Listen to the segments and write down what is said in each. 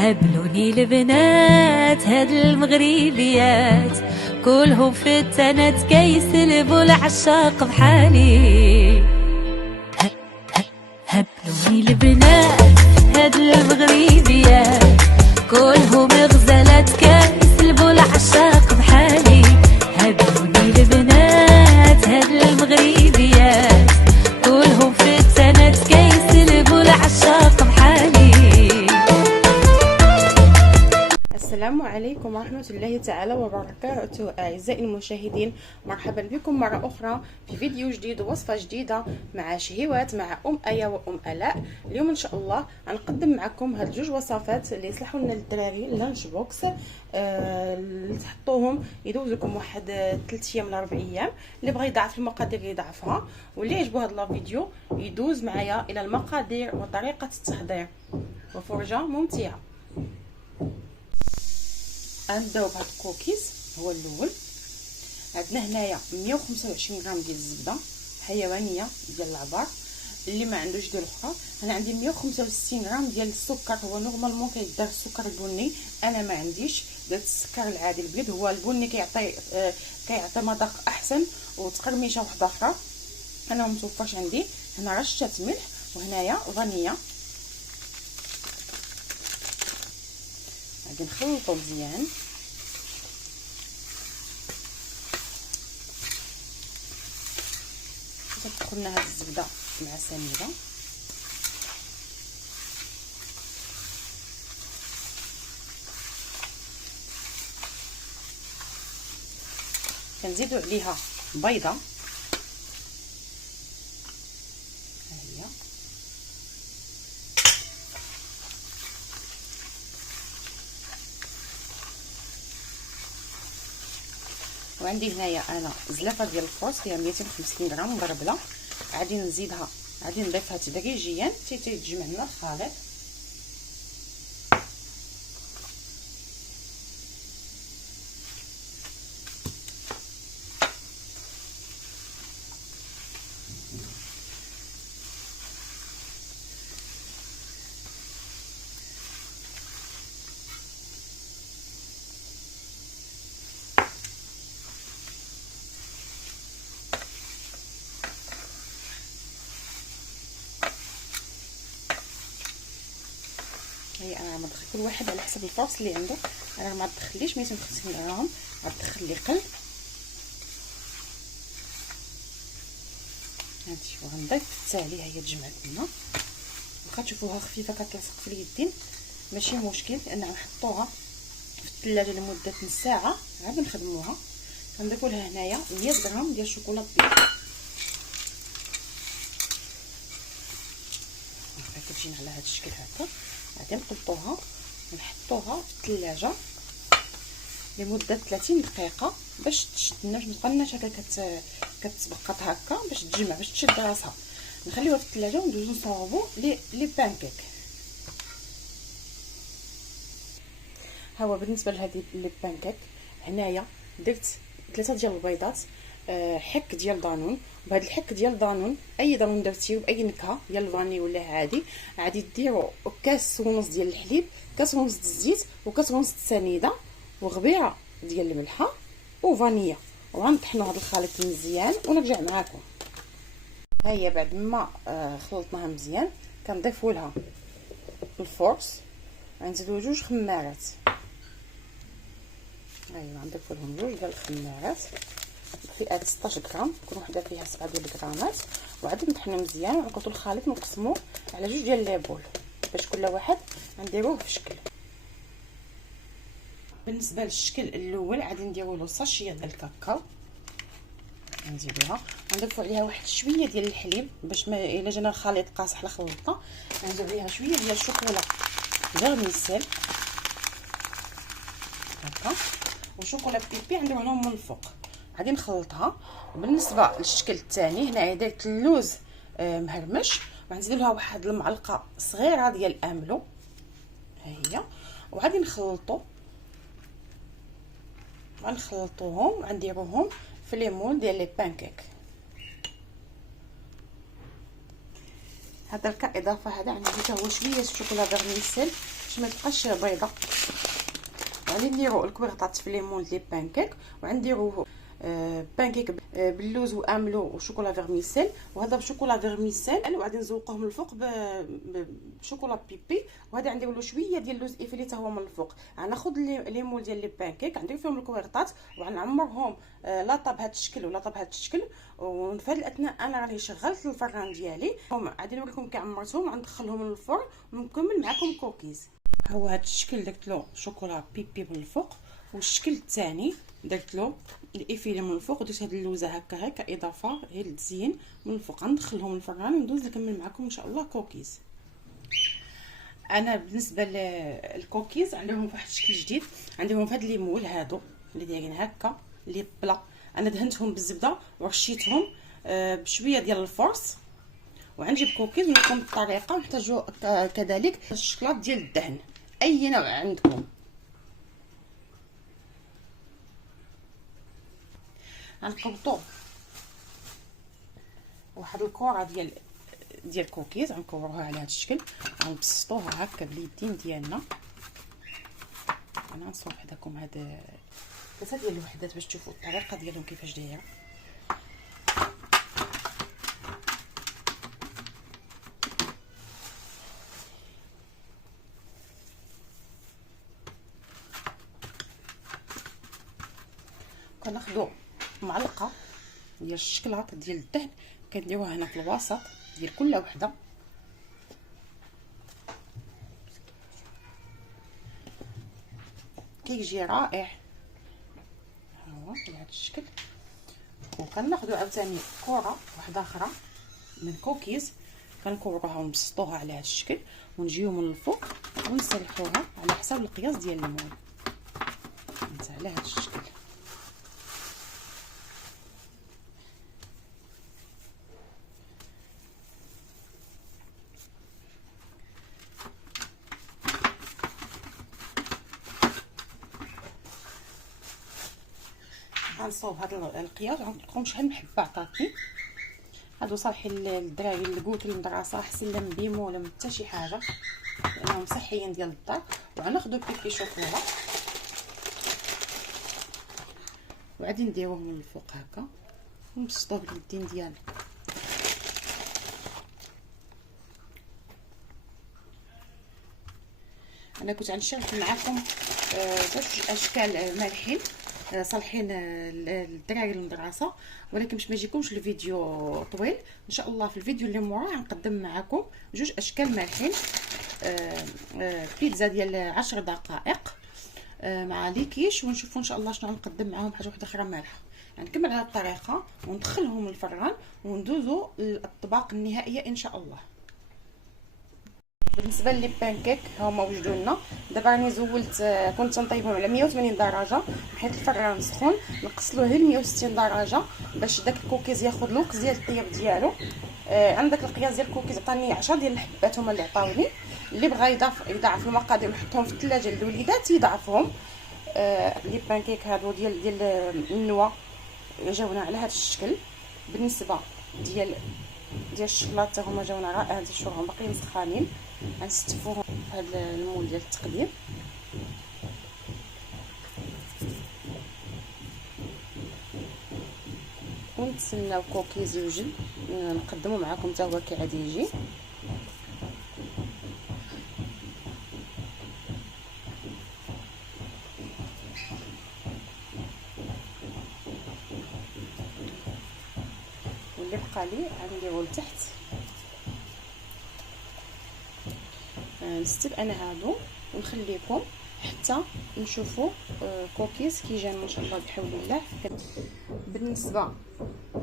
هبلوني البنات هاد المغربيات كلهم في التنات كيسلبوا العشاق بحالي. هبلوني البنات هاد المغربيات كلهم غزالات كيسلبوا العشاق بحالي. هبلوني البنات هاد المغربيات كلهم في التنات كيسلبوا العشاق بحالي. السلام عليكم ورحمة الله تعالى وبركاته. أعزائي المشاهدين، مرحبا بكم مرة أخرى في فيديو جديد ووصفة جديدة مع شهيوات مع آية وأم آلاء. اليوم إن شاء الله غنقدم معكم هاد الجوج وصفات اللي يصلحوا لنا للدراري لانش بوكس، اللي تحطوهم يدوز لكم واحد 3 ايام ل 4 ايام. اللي بغى يضاعف المقادير يضاعفها، واللي عجبو هاد الفيديو يدوز معايا الى المقادير وطريقة التحضير وفرجة ممتعة. غنبداو بهاد الكوكيز. هو الاول عندنا هنايا 125 غرام ديال الزبده حيوانيه ديال العبار، اللي ما عندوش ديال الاخرى. انا عندي 165 غرام ديال السكر، هو نورمالمون كيدار السكر البني، انا ما عنديش، درت السكر العادي البيض. هو البني كيعطي مذاق احسن وتقرميشه واحده اخرى، انا ما متوفرش عندي. هنا رشه ملح، وهنايا فانيلا. غادي نخلطو مزيان. تدخلنا هاد الزبده مع سنيده، كنزيدو عليها بيضه، ها هي، وعندي هنايا انا زلافه ديال الفرص فيها 250 غرام مضربله. غادي نزيدها، غادي نضيفها تدريجيا حتى يتجمع لنا الخليط. هي انا ما ندخل، كل واحد على حسب الفرص اللي عنده. انا ما تدخليش 250 غرام، غتدخل لي قل. هانتي وغنضيف حتى عليها هي تجمعت لنا. واخا تشوفوها خفيفه كتلصق في اليدين ماشي مشكل، لان غنحطوها في الثلاجه لمده نص ساعه عاد نخدموها. كنضيفوا لها هنايا 100 غرام ديال الشوكولاط بيض، كتجينا على هذا الشكل هكا. غادي نقلطوها ونحطوها في الثلاجه لمده 30 دقيقه باش تشد لنا، باش متبقالناش هكا كتبقط هكا، باش تجمع، باش تشد راسها. نخليوها في الثلاجه وندوزو نصاوبو لي بانكيك. ها هو بالنسبه لهذه لي بانكيك، هنايا درت 3 ديال البيضات، حك ديال دانون. بهذا الحك ديال دانون، اي دانون درتيه باي نكهه ديال الفاني ولا عادي، غادي ديروا كاس ونص ديال الحليب، كاس ونص د الزيت، وكاس ونص د السنيده، وغبيره ديال الملحه وفانيا. وغنطحنوا هذا الخليط مزيان ونرجع معاكم. ها هي بعد ما خلطناها مزيان كنضيفوا لها الفورس، غنزيدوا 2 خمارات. ايوا غنضيفوا لهم 2 ديال الخمارات فئه 16 غرام، كل وحده فيها 7 ديال الغرامات. وعاد نطحنوا مزيان ونقطوا الخليط ونقسموه على 2 ديال ليبول باش كل واحد نديروه في شكل. بالنسبه للشكل الاول غادي نديروا له ساشيه ديال الكاكاو، نزيدوها ونضيفوا عليها واحد شويه ديال الحليب باش ما الا جانا الخليط قاصح الخلطه. نزيدوا عليها شويه ديال الشوكولا فيرميسيل هكا، وشوكولا بيبي نديرو لهم من الفوق. غادي نخلطها. بالنسبه للشكل الثاني، هنايا درت اللوز مهرمش، وغنزيد لها واحد المعلقه صغيره ديال الاملو، ها هي. وغادي غنخلطوهم وغنديروهم في ليمون ديال لي بانكيك. هذا كاضافه هذا عندي حتى هو شويه الشوكولا فيرميسيل باش ما تبقاش بيضه. غادي نديرو الكويغطات في ليمون ديال بانكيك، وغنديرو بانكيك باللوز واملو وشوكولا فيرميسيل، وهذا بشوكولا فيرميسيل، وغادي نزوقوه من الفوق بشوكولا بيبي، وهذا غنديرو له شويه ديال اللوز ايفيلي حتى هو من الفوق. غناخذ لي مول ديال لي بانكيك غندير فيهم الكويغطات وغنعمرهم لاطه بهذا الشكل ولاطه بهذا الشكل. وفي هذه الاثناء انا راني شغلت الفران ديالي، غادي نوريكم كي عمرتهم وغندخلهم للفرن ونكمل معكم كوكيز. ها هو هذا الشكل درت له شوكولا بيبي من الفوق، والشكل الثاني درت له الايفيلي من الفوق، ودرت هذه اللوزه هكا كاضافه غير للتزيين من الفوق. غندخلهم للفران وندوز نكمل معكم ان شاء الله كوكيز. انا بالنسبه للكوكيز عندهم واحد الشكل جديد، عندهم في هاد لي مول هادو اللي دايرين هكا لي بلا، انا دهنتهم بالزبده ورشيتهم بشويه ديال الفورس. وغنجيب كوكيز ونوريكم الطريقه. نحتاجو كذلك الشكلاط ديال الدهن اي نوع عندكم. غنقبطو واحد الكره ديال الكوكيز، غنكوروها على هذا الشكل، غنبسطوها هكا باليدين ديالنا. انا نصور حداكم هاد 3 ديال الوحدات باش تشوفوا الطريقه ديالهم كيفاش دايره. كناخذوا معلقه ديال الشكلاط ديال الدهن كنديروها هنا في الوسط ديال كل وحده، كيجي رائع. ها هو بهذا الشكل. وكناخذوا عاوتاني كره واحده اخرى من كوكيز كنكوروها ونبسطوها على هذا الشكل، ونجيو من الفوق ونسرحوها على حسب القياس ديال المول على هذا الشكل. غنصوب هذا القياس وغنقول شحال من حبه عطاتني. هادو صالحين للدراري اللي قوت المدرسه، احسن لا من بيمو ولا من حتى شي حاجه لانهم صحيين ديال الدار. وغناخذوا بيبي شوكولا وغادي نديروه من الفوق هكا ونبسطوه باليدين ديالنا. انا كنت غنشارك معكم 3 اشكال مالحين صالحين الدراري المدرسه، ولكن باش ما يجيكمش الفيديو طويل ان شاء الله في الفيديو اللي موراه غنقدم معكم 2 اشكال مالحين. بيتزا ديال 10 دقائق مع ليكيش، ونشوفوا ان شاء الله شنو غنقدم معاهم حاجه واحده اخرى مالحه. غنكمل على الطريقه وندخلهم الفران وندوزو للطباق النهائيه ان شاء الله. بالنسبه لي بانكيك هما وجدوا لنا. دابا راني زولت، كنت نطيبهم على 180 درجه حيت الفران سخون، نقصلوه غير 160 درجه باش داك الكوكيز ياخذ الوقت ديال الطياب ديالو. عندك القياس ديال الكوكيز عطاني 10 ديال الحبات هما اللي عطاوني. اللي بغى يضاعف المقادير ويحطهم في الثلاجه للوليدات يضعفهم. لي بانكيك هادو ديال النوا جاونا على هذا الشكل. بالنسبه ديال الشوكولاته هما جاونا رائعين، شوفوهم باقيين سخانين. غنستفوهم في هذا المول ديال التقديم. ونتسناو كوكيز يوجد نقدمو معكم حتى هو كي غادي يجي. واللي بقى لي غنديرو لتحت. نستب انا هادو ونخليكم حتى نشوفوا كوكيز كيجينا ان شاء الله بحول الله. بالنسبه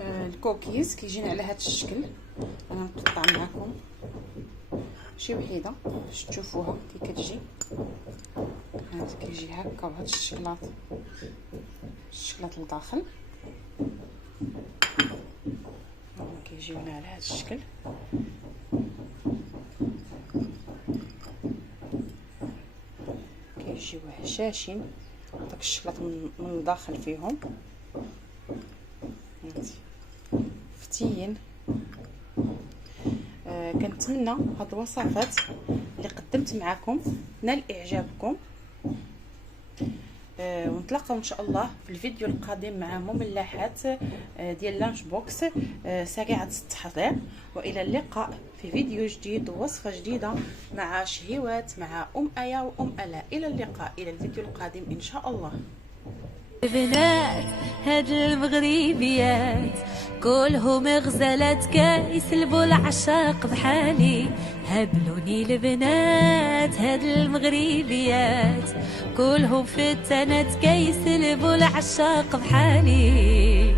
الكوكيز كيجينا على هذا الشكل. انا نقطع معكم شي وحيده باش تشوفوها كي كتجي. هذا كيجي هكا بهذا الشكلاط لداخل، كيجيونا على هذا الشكل. كيجيو هشاشين داك الشكلاط من الداخل فيهم فتيين. كنتمنى هاد الوصفات اللي قدمت معكم نال اعجابكم. ونتلاقاو ان شاء الله في الفيديو القادم مع مملحات ديال لانش بوكس سريعه التحضير. والى اللقاء في فيديو جديد ووصفه جديده مع شهيوات مع ايه وام الاء. الى اللقاء، الى الفيديو القادم ان شاء الله. بنات هاد المغربيات كلهم غزلات كيسلبوا العشاق بحالي. هبلوني البنات هاد المغربيات كلهم فتنات كيسلبوا العشاق بحالي.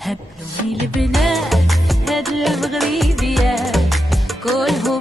هبلوني البنات هاد المغربيات كلهم